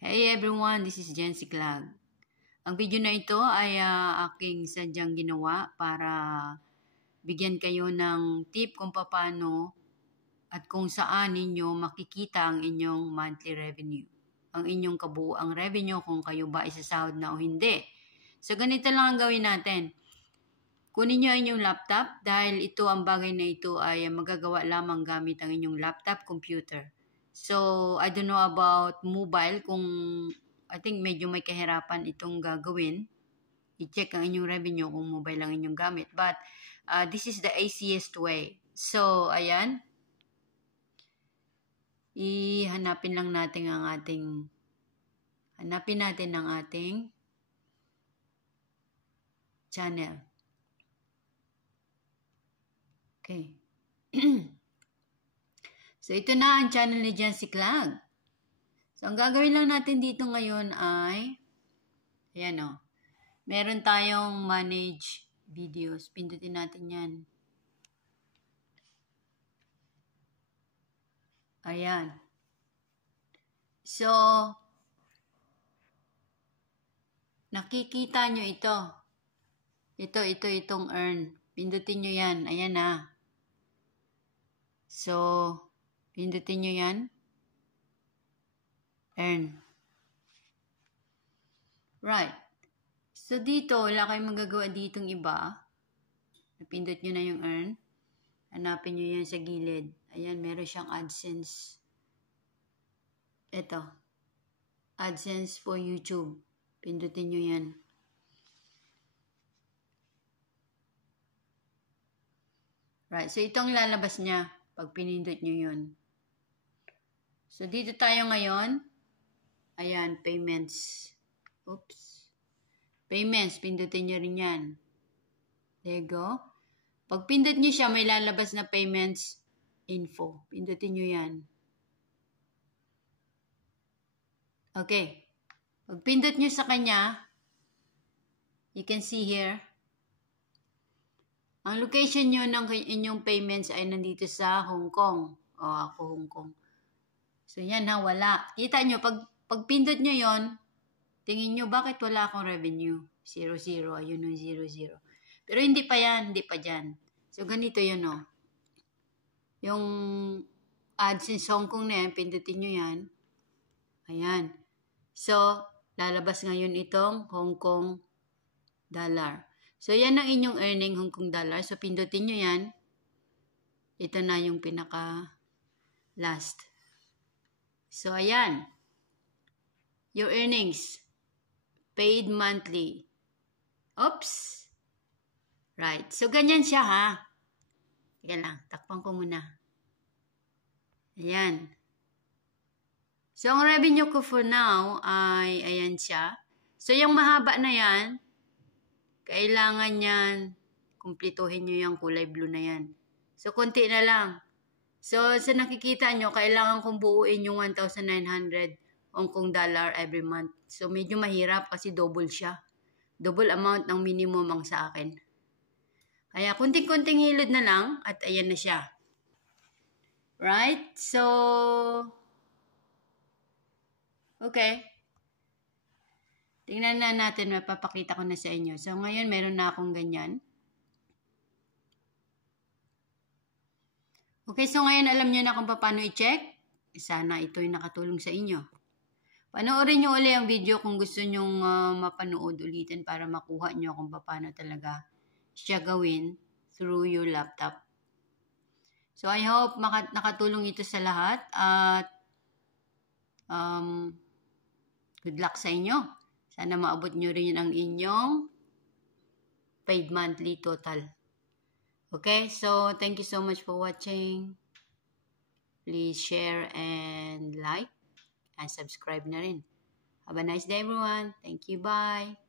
Hey everyone, this is Jency Clag. Ang video na ito ay aking sadyang ginawa para bigyan kayo ng tip kung paano at kung saan ninyo makikita ang inyong monthly revenue. Ang inyong kabuuang revenue kung kayo ba isasahod na o hindi. So ganito lang ang gawin natin. Kunin nyo inyong laptop dahil ito ang bagay na ito ay magagawa lamang gamit ang inyong laptop computer. So, I don't know about mobile kung I think medyo may kahirapan itong gagawin. I-check ang inyong revenue kung mobile lang inyong gamit. But, this is the easiest way. So, ayan. Hanapin natin ang ating channel. Okay. So, ito na ang channel ni Jency Clag. So, ang gagawin lang natin dito ngayon ay, ayan o, meron tayong manage videos. Pindutin natin yan. Ayan. So, nakikita nyo ito. Itong earn. Pindutin nyo yan. Ayan na. So, pindutin nyo yan. Earn. Right. So, dito, wala kayong magagawa ditong iba. Napindot nyo na yung earn. Hanapin nyo yan sa gilid. Ayan, meron siyang AdSense. Ito. AdSense for YouTube. Pindutin nyo yan. Right. So, itong lalabas niya pag pinindot nyo yun. So, dito tayo ngayon. Ayan, payments. Oops. Payments, pindutin nyo rin yan. There you go. Pag pindot nyo siya, may lalabas na payments info. Pindutin nyo yan. Okay. Pag pindot nyo sa kanya, you can see here, ang location nyo ng inyong payments ay nandito sa Hong Kong. O, ako Hong Kong. So, yan ha, wala. Kita nyo, pag pindot nyo yon, tingin nyo, bakit wala akong revenue? 0, 0. Ayun o, 0, 0. Pero hindi pa yan, hindi pa dyan. So, ganito yun o. Yung AdSense Hong Kong na yan, pindutin nyo yan. Ayan. So, lalabas ngayon itong Hong Kong dollar. So, yan ang inyong earning Hong Kong dollar. So, pindutin nyo yan. Ito na yung pinaka last. So, ayan. Your earnings. Paid monthly. Oops. Right. So, ganyan siya ha. Teka lang. Takpan ko muna. Ayan. So, ang revenue ko for now ay ayan siya. So, yung mahaba na yan, kailangan yan, kumplituhin nyo yung kulay blue na yan. So, konti na lang. So, sa nakikita nyo, kailangan kong buuin yung 1,900 Hong Kong dollar every month. So, medyo mahirap kasi double siya. Double amount ng minimum ang sa akin. Kaya, kunting-kunting hilod na lang at ayan na siya. Right? So, okay. Tingnan na natin, mapapakita ko na sa inyo. So, ngayon, meron na akong ganyan. Okay, so ngayon, alam nyo na kung paano i-check. Sana ito'y nakatulong sa inyo. Panoorin nyo ulit ang video kung gusto nyong mapanood ulitin para makuha nyo kung paano talaga siya gawin through your laptop. So, I hope nakatulong ito sa lahat at good luck sa inyo. Sana maabot nyo rin ang inyong paid monthly total. Okay, so thank you so much for watching. Please share and like and subscribe na rin. Have a nice day everyone. Thank you. Bye.